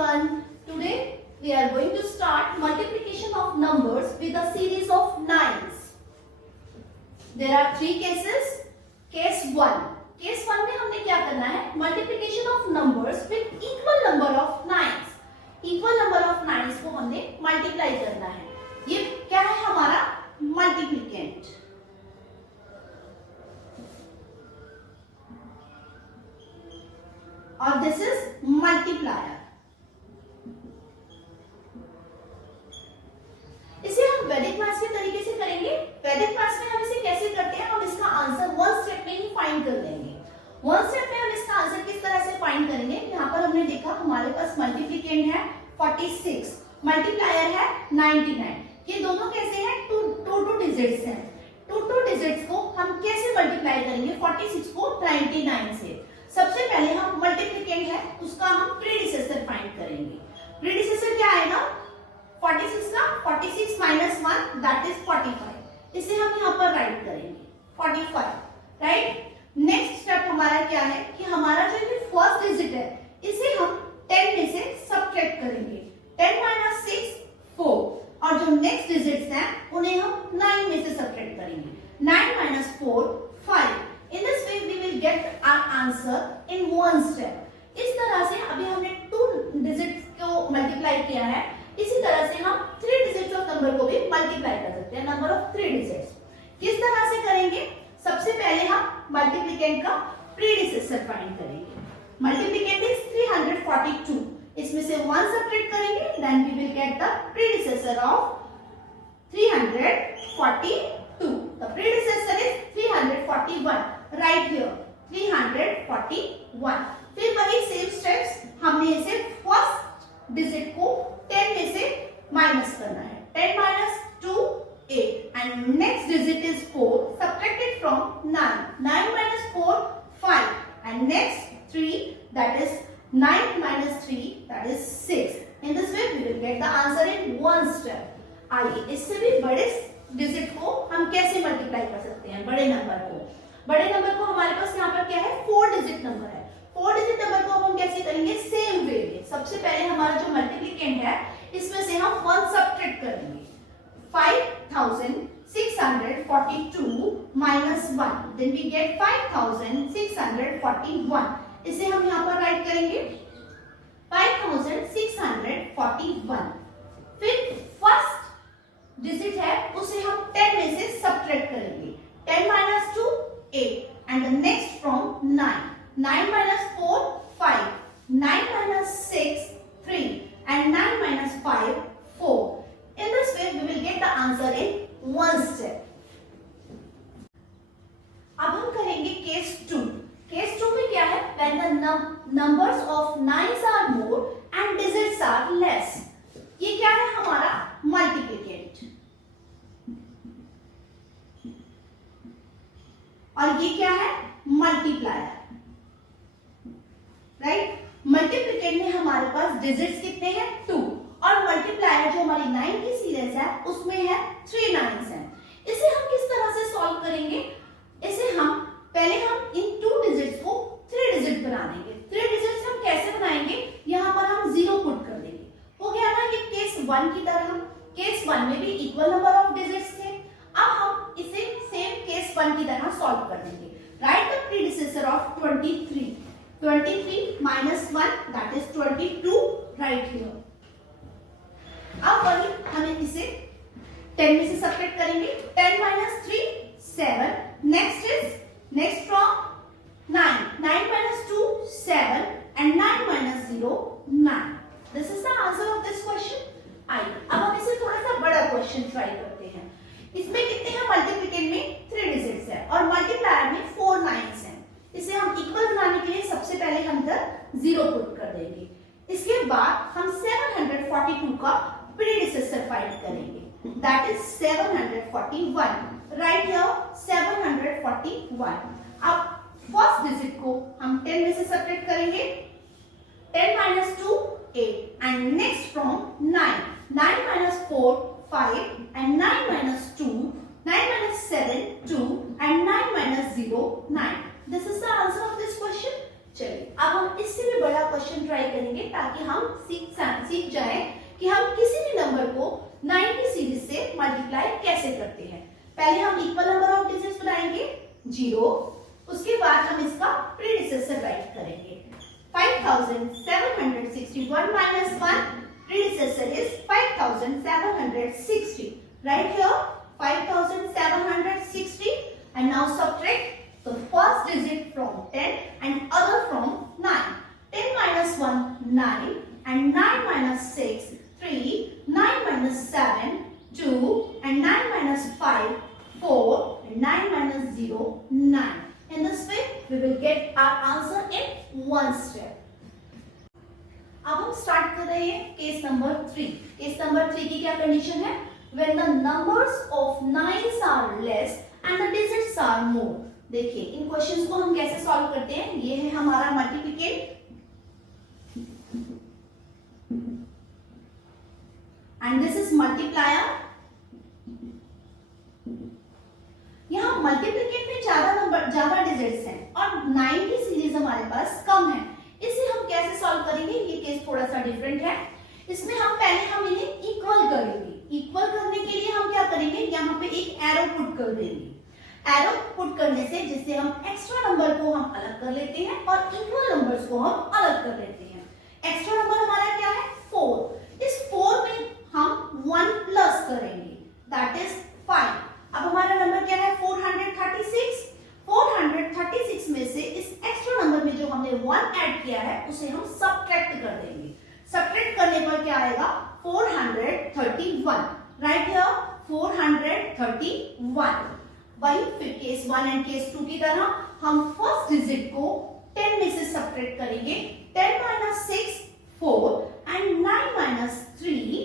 everyone. Today we are going to start multiplication of numbers with a series of nines. There are three cases. Case 1. Case 1 में हमने क्या करना है? Multiplication of numbers with equal number of nines. Equal number of nines को हमने multiply करना है. ये क्या है हमारा multiplicand. और this is multiplier. इसे हम वैदिक मैथ्स के तरीके से करेंगे. वैदिक मैथ्स में हम इसे कैसे करते हैं? हम इसका आंसर वन स्टेप में ही फाइंड कर लेंगे. वन स्टेप में हम इसका आंसर किस तरह से फाइंड करेंगे? यहाँ पर हमने देखा हमारे पास मल्टीप्लिकेंड है 46, मल्टीप्लायर है 99. ये दोनों कैसे हैं? टू डिजिट्स हैं. टू डिजिट्स को हम कैसे मल्टीप्लाई करेंगे? 46 को 99 से. सबसे पहले हम मल्टीप्लिकेंड है उसका हम प्रीडिसेसर फाइंड करेंगे. प्रीडिसेसर क्या आएगा? 46 का 46 माइनस 1 दैट इज 45. इसे हम यहाँ पर राइट करेंगे 45. राइट. नेक्स्ट स्टेप हमारा क्या है कि हमारा जो ये फर्स्ट डिजिट है इसे हम 10 में से सब्ट्रैक्ट करेंगे. 10 माइनस 6 4. और जो नेक्स्ट डिजिट्स हैं उन्हें हम 9 में से सब्ट्रैक्ट करेंगे. 9 minus 4 5. In this way we will get our answer in one step. इस तरह से अभी हमने 2 डिजिट्स को मल्टीप्लाई किया है. इसी तरह से हम 3 डिजिट्स ऑफ नंबर को भी मल्टीप्लाई कर सकते हैं. नंबर ऑफ 3 डिजिट्स किस तरह से करेंगे? सबसे पहले हम मल्टीप्लिकेंड का प्रीडिसेसर फाइंड करेंगे. Multiplicand is 342. इसमें से 1 सब्ट्रैक्ट करेंगे then we will get the predecessor of 342. The predecessor is 341. Right here 341. फिर वही सेम स्टेप्स हमने इसे फर्स्ट डिजिट को 10 में से माइनस करना है. 10 minus 2 8 and next digit is 4 subtracted from 9. 9 minus 4 5 and next 3 that is 9 minus 3 that is 6. In this way we will get the answer in one step. आइए इससे भी बड़े डिजिट को हम कैसे मल्टीप्लाई कर सकते हैं? बड़े नंबर को हमारे पास यहाँ पर क्या है? 4 डिजिट नंबर है. 4 डिजिट नंबर को हम कैसे करेंगे? सेम वे में. सबसे पहले हमारा जो मल्टीप्लिकेंड है इसमें से हम 1 सब्ट्रैक्ट करेंगे. 5642 minus 1 then we get 5641. इसे हम यहाँ पर राइट करेंगे 5641. फिर फर्स्ट डिजिट है उसे हम 10 में से सब्ट्रैक्ट करेंगे. 10 minus 2 8 and the next from 9. 9 minus 4 5. 9 minus 6 3 and 9 minus 5 4. In this way we will get the answer in one step. अब हम करेंगे केस 2. केस 2 में क्या है? When the numbers of nines are more and digits are less. ये क्या है? हमारा मल्टीप्लिकेंड. और ये क्या है? मल्टीप्लायर. राइट. मल्टीप्लिकेंड में हमारे पास डिजिट्स कितने हैं? 2. और मल्टीप्लायर जो हमारी 9 की सीरीज है उसमें है 3 नाइन्स हैं. इसे हम किस तरह से सॉल्व करेंगे? इसे हम पहले हम इन 2 डिजिट्स को 3 डिजिट बना देंगे. 3 डिजिट्स हम कैसे बनाएंगे? यहाँ पर हम 0 पुट कर देंगे. हो गया ना कि केस 1 की तरह. केस 1 में भी इक्वल नंबर ऑफ डिजिट्स थे. अब हम इसे सेम केस 1 की तरह सॉल्व कर देंगे. Right the predecessor of 23. 23 minus 1 that is 22 right here. अब वही हमें इसे 10 में से सब्ट्रैक्ट करेंगे. 10 minus 3 7. Next from 9. 9 minus 2 7 and 9 minus 0 9. This is the answer of this question. आइए अब हम इसे थोड़ा सा बड़ा क्वेश्चन ट्राई करते हैं. इसमें कितने हैं? मल्टीप्लिकेंड में 3 डिजिट्स है और मल्टीप्लायर में 4 नाइन्स हैं. इसे हम इक्वल बनाने के लिए सबसे पहले हम इधर 0 पुट कर देंगे. इसके बाद हम 742 का प्रीडिसेसर फाइंड करेंगे. That is 741. Right here 741. अब फर्स्ट डिजिट को हम 10 में से सब्ट्रैक्ट करेंगे. 10 minus 2 8 and next from 9. 9 minus 4 5 and 9 minus 2 9 minus 7 2 and 9 minus 0 9. This is the answer of this question. चलिए अब हम इससे भी बड़ा क्वेश्चन ट्राई करेंगे. ताकि हम सीख जाएं कि हम किसी भी नंबर को 9 की सीरीज से मल्टीप्लाई कैसे करते हैं। पहले हम इक्वल नंबर ऑफ डिजिट्स बनाएंगे 0, उसके बाद हम इसका प्रीडिसेसर राइट करेंगे। 5761 minus 1, predecessor is 5760. Right here 5760, and now subtract the first digit from 10 and other from 9. 10 minus 1 9, and 9 minus 6 3, 9 minus 7 2, and 9 minus 5 4, and 9 minus 0 9. In this way we will get our answer in one step. अब हम start कर रहे हैं case number 3। Case number 3 की क्या condition है? When the numbers of nines are less and the digits are more. देखिए इन questions को हम कैसे सॉल्व करते हैं। ये है हमारा मल्टीप्लिकेट एंड दिस इज मल्टीप्लायर। यहाँ मल्टीप्लिकेट में ज्यादा डिजिट्स हैं और 9 की सीरीज हमारे पास कम है। इसे हम कैसे सॉल्व करेंगे? ये केस थोड़ा सा डिफरेंट है। इसमें हम इन्हें इक्वल करेंगे। इक्वल करने के लिए हम क्या करेंगे, यहाँ पे एक एरो पुट कर देंगे। एरो पुट करने से जिससे हम एक्स्ट्रा नंबर को हम अलग कर लेते हैं और इक्वल नंबर्स को हम अलग कर लेते हैं। एक्स्ट्रा नंबर हमारा क्या है? 4। इस 4 में हम 1 प्लस करेंगे, दैट इज 5। अब हमारा नंबर क्या है? 436। 436 में से इस एक्स्ट्रा नंबर में जो हमने 1 ऐड किया है उसे हम सब्ट्रैक्ट कर देंगे। सब्ट्रैक्ट करने पर क्या आएगा? 431। Right here 431। वही फिर केस 1 एंड केस 2 की तरह हम फर्स्ट डिजिट को 10 में से सब्ट्रैक्ट करेंगे। 10 minus 6 4 and 9 minus 3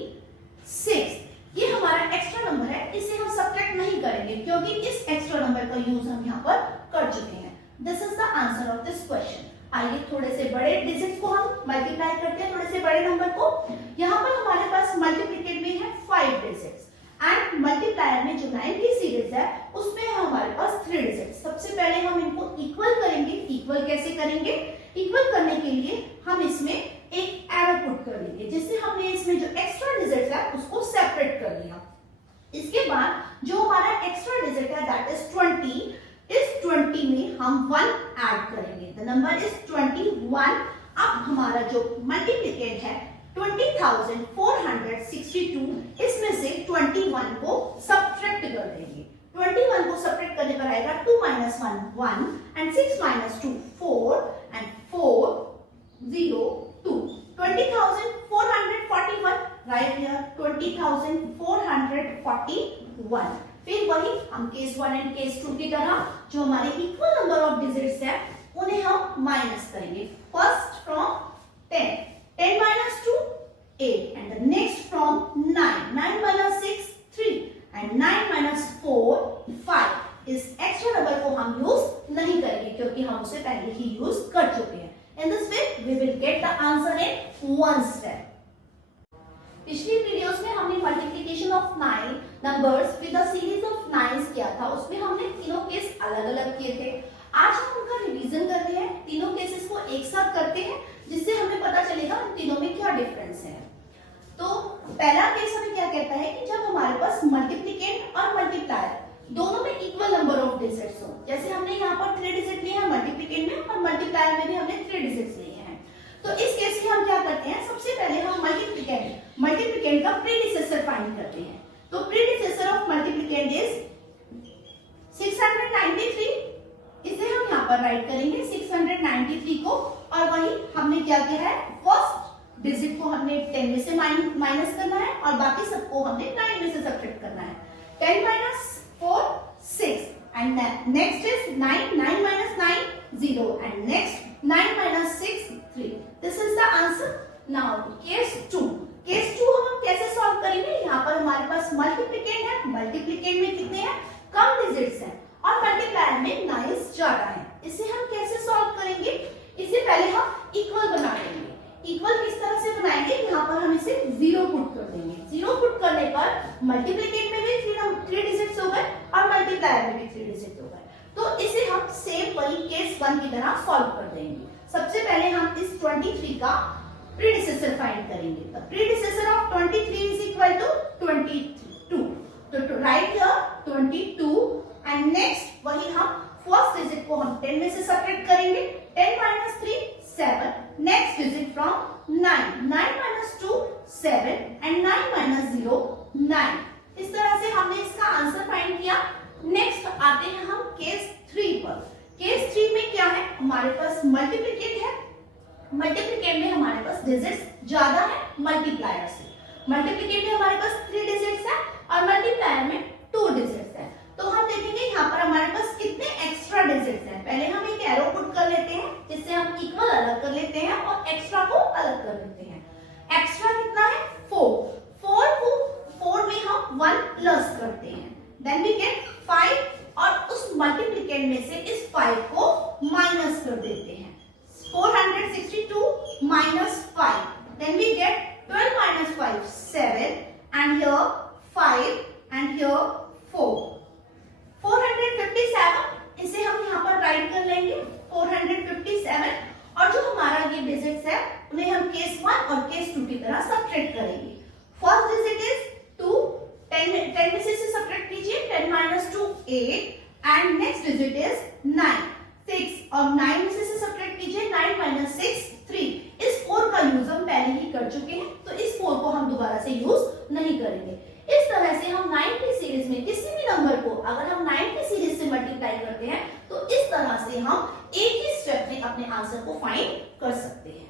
6। ये हमारा एक्स्ट्रा नंबर है, इसे हम सब्ट्रैक्ट नहीं करेंगे क्योंकि इस एक्स्ट्रा नंबर का यूज हम यहाँ पर कर चुके हैं। This is the answer of this question. आइए थोड़े से बड़े डिजिट्स को हम मल्टीप्लाई करते हैं, थोड़े से बड़े नंबर को। यहाँ पर हमारे पास मल्टीप्लिकेट में है 5 डिजिट्स एंड मल्टीप्लायर में जो 9 की सीरीज है उसमें है हमारे पास 3 डिजिट्स। सबसे पहले हम इनको इक्वल करेंगे। इक्वल कैसे करेंगे? इक्वल करने के लिए हम इसमें एक एरो पुट कर देंगे, जिससे हमने इसमें जो एक्स्ट्रा डिजिट है उसको सेपरेट कर लिया। इसके बाद जो हमारा एक्स्ट्रा डिजिट है दैट इज 20, इस 20 में हम 1 ऐड करेंगे। The number is 21। अब हमारा जो मल्टीप्लिकेट है 20,462, इसमें से 21 को सब्ट्रैक्ट कर देंगे। 21 को सब्ट्रैक्ट करने पर आएगा 2 minus 1 1 and 6 minus 2 4 and 4 0 2। 20,441। Right here 20,441। फिर वही हम केस 1 एंड केस 2 की तरह जो हमारे इक्वल नंबर ऑफ डिजिट्स है उन्हें हम माइनस करेंगे। First from 10, 10 minus 2 8 and the next from 9, 9 minus 6 3 and 9 minus 4 5। इस एक्स्ट्रा नंबर को हम यूज नहीं करेंगे क्योंकि हम उसे पहले ही यूज कर चुके हैं। In this way we will get the answer in one step. पिछली वीडियोस में हमने multiplication of 9 numbers with a series of 9s किया था, उसमें हमने तीनों केस अलग-अलग किए थे। आज हम उनका रिवीजन कर रहे हैं, तीनों केसेस को एक साथ करते हैं जिससे हमें पता चलेगा उन तीनों में क्या डिफरेंस है। तो पहला केस हमें क्या कहता है कि जब हमारे पास मल्टीप्लिकेट और मल्टीप्लायर दोनों में इक्वल नंबर ऑफ डिजिट्स हो, जैसे हमने यहाँ पर 3 डिजिट लिए हैं मल्टीप्लिकेट में और मल्टीप्लायर में भी हमने 3 डिजिट्स लिए हैं। तो इस केस में हम क्या करते हैं? सबसे पहले हम मल्टीप्लिकेट का प्रीडिसेसर फाइंड करते हैं। तो प्रीडिसेसर ऑफ मल्टीप्लिकेट इज 693। इसे हम यहाँ पर राइट करेंगे 693 को, और वही हमने क्या किया है? फर्स्ट डिजिट को हमने 10 में से माइनस करना है और बाकी सबको हमने 9 में से सब्ट्रैक्ट करना है। 10 minus 4 6 and next is 9, 9 minus 9 0 and next 9 minus 6 3। This is the answer. Now case 2। Case 2 हम कैसे सॉल्व करेंगे? यहाँ पर हमारे पास मल्टीप्लिकेट है, मल्टीप्लिकेट में कितने हैं? कम डिजिट्स हैं और मल्टीप्लायर में 9 ज्यादा है। इसे हम कैसे सॉल्व करेंगे? इसे पहले हम इक्वल बना लेंगे। इक्वल किस तरह से बनाएंगे? यहाँ पर हम इसे 0 पुट कर देंगे। 0 पुट करने पर मल्टीप्लिकेट में भी 3 डिजिट्स हो गए और मल्टीप्लायर में भी 3 डिजिट हो गए। तो इसे हम सेम वही केस 1 की तरह सॉल्व कर देंगे। सबसे पहले हम इस 23 का प्रीडिसेसर फाइंड करेंगे। The predecessor of 23 is equal to 22। तो राइट हियर 22 एंड नेक्स्ट वही हम फर्स्ट डिजिट को हम 10 में से सब्ट्रैक्ट करेंगे। 10 minus 3 7, next digit from 9, 9 minus 2 7 and 9 minus 0 9। इस तरह से हमने इसका आंसर फाइंड किया। नेक्स्ट आते हैं हम केस 3 पर। केस 3 में क्या है, हमारे पास मल्टीप्लिकेट है। मल्टीप्लिकेट में हमारे पास डिजिट्स ज्यादा है मल्टीप्लायर से। मल्टीप्लिकेट में हमारे पास 3 डिजिट्स है और मल्टीप्लायर में 2 डिजिट्स है। तो हम देखेंगे यहाँ पर हमारे पास कितने एक्स्ट्रा डिजिट्स हैं। पहले हम एक एरो पुट कर लेते हैं जिससे हम इक्वल अलग कर लेते हैं और एक्स्ट्रा को अलग कर लेते हैं। एक्स्ट्रा कितना है 4, 4 को 4 में हम 1 प्लस करते हैं, देन वी गेट 5 और उस मल्टीप्लिकेट में से इस 5 को माइनस कर देते हैं। 462 minus 5, then we get 12 minus 5 7 and here 5 and here 4, 457 इसे हम यहाँ पर राइट कर लेंगे 457 और जो हमारा ये डिजिट्स है उन्हें हम केस 1 और केस 2 की तरह सब्ट्रैक्ट करेंगे। फर्स्ट डिजिट इज 2, 10 में से सब्ट्रैक्ट कीजिए, 10 minus 2 8 and next digit is 9 6 और 9 में से सब्ट्रैक्ट कीजिए, 9 minus 6 3। इस 4 का यूज हम पहले ही कर चुके हैं तो इस 4 को हम दोबारा से यूज नहीं करेंगे। इस तरह से हम 9 की सीरीज में किसी भी नंबर को अगर हम 9 की सीरीज से मल्टीप्लाई करते हैं तो इस तरह से हम एक ही स्टेप में अपने आंसर को फाइंड कर सकते हैं।